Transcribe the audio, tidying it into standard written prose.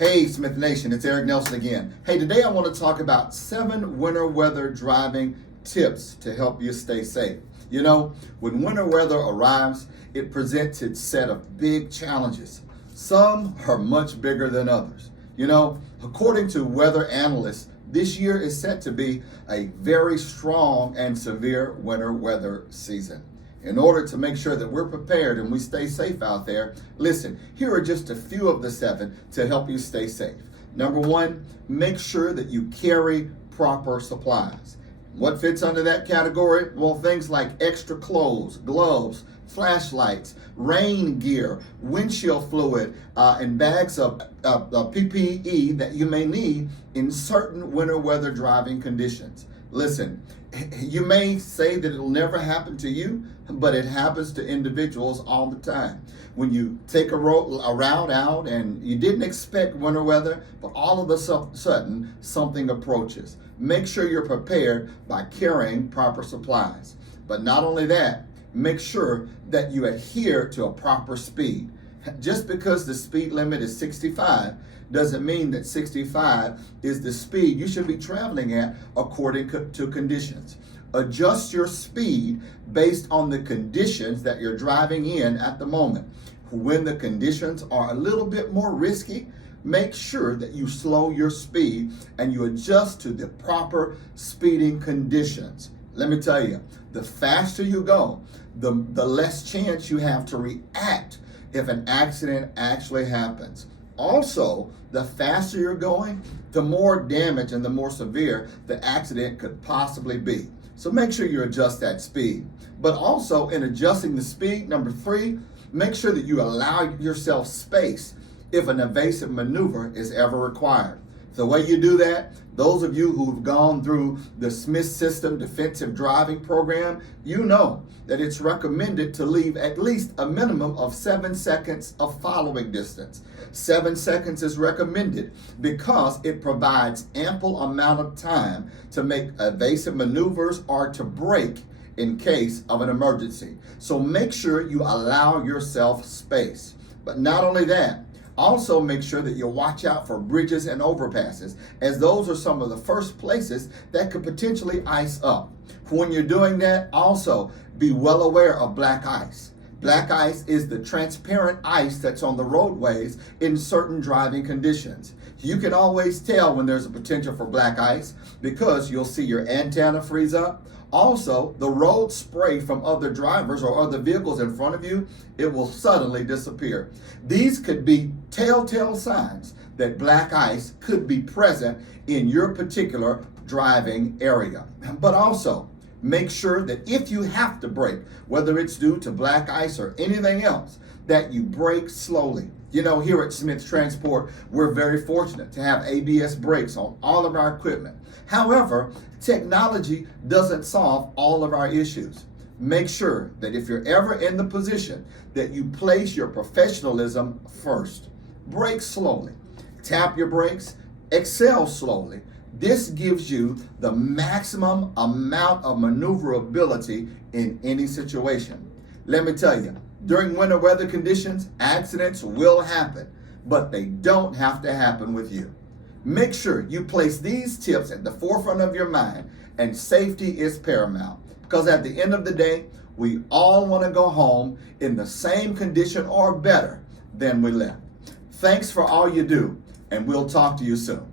Hey, Smith Nation, it's Eric Nelson again. Hey, today I want to talk about 7 winter weather driving tips to help you stay safe. You know, when winter weather arrives, it presents its set of big challenges. Some are much bigger than others. You know, according to weather analysts, this year is set to be a very strong and severe winter weather season. In order to make sure that we're prepared and we stay safe out there, listen, here are just a few of the 7 to help you stay safe. Number 1, make sure that you carry proper supplies. What fits under that category? Well, things like extra clothes, gloves, flashlights, rain gear, windshield fluid, and bags of PPE that you may need in certain winter weather driving conditions. Listen, you may say that it'll never happen to you, but it happens to individuals all the time. When you take a route out and you didn't expect winter weather, but all of a sudden something approaches. Make sure you're prepared by carrying proper supplies. But not only that, make sure that you adhere to a proper speed. Just because the speed limit is 65 doesn't mean that 65 is the speed you should be traveling at according to conditions. Adjust your speed based on the conditions that you're driving in at the moment. When the conditions are a little bit more risky, make sure that you slow your speed and you adjust to the proper speeding conditions. Let me tell you, the faster you go, the less chance you have to react if an accident actually happens. Also, the faster you're going, the more damage and the more severe the accident could possibly be. So make sure you adjust that speed. But also in adjusting the speed, number 3, make sure that you allow yourself space if an evasive maneuver is ever required. The way you do that, those of you who've gone through the Smith System defensive driving program, you know that it's recommended to leave at least a minimum of 7 seconds of following distance. 7 seconds is recommended because it provides ample amount of time to make evasive maneuvers or to brake in case of an emergency. So make sure you allow yourself space. But not only that, also make sure that you watch out for bridges and overpasses, as those are some of the first places that could potentially ice up. When you're doing that, also be well aware of black ice. Black ice is the transparent ice that's on the roadways in certain driving conditions. You can always tell when there's a potential for black ice because you'll see your antenna freeze up. Also, the road spray from other drivers or other vehicles in front of you, it will suddenly disappear. These could be telltale signs that black ice could be present in your particular driving area. But also, make sure that if you have to brake, whether it's due to black ice or anything else, that you brake slowly. You know, here at Smith Transport, we're very fortunate to have ABS brakes on all of our equipment. However, technology doesn't solve all of our issues. Make sure that if you're ever in the position that you place your professionalism first. Brake slowly, tap your brakes, excel slowly. This gives you the maximum amount of maneuverability in any situation. Let me tell you, during winter weather conditions, accidents will happen, but they don't have to happen with you. Make sure you place these tips at the forefront of your mind, and safety is paramount. Because at the end of the day, we all want to go home in the same condition or better than we left. Thanks for all you do, and we'll talk to you soon.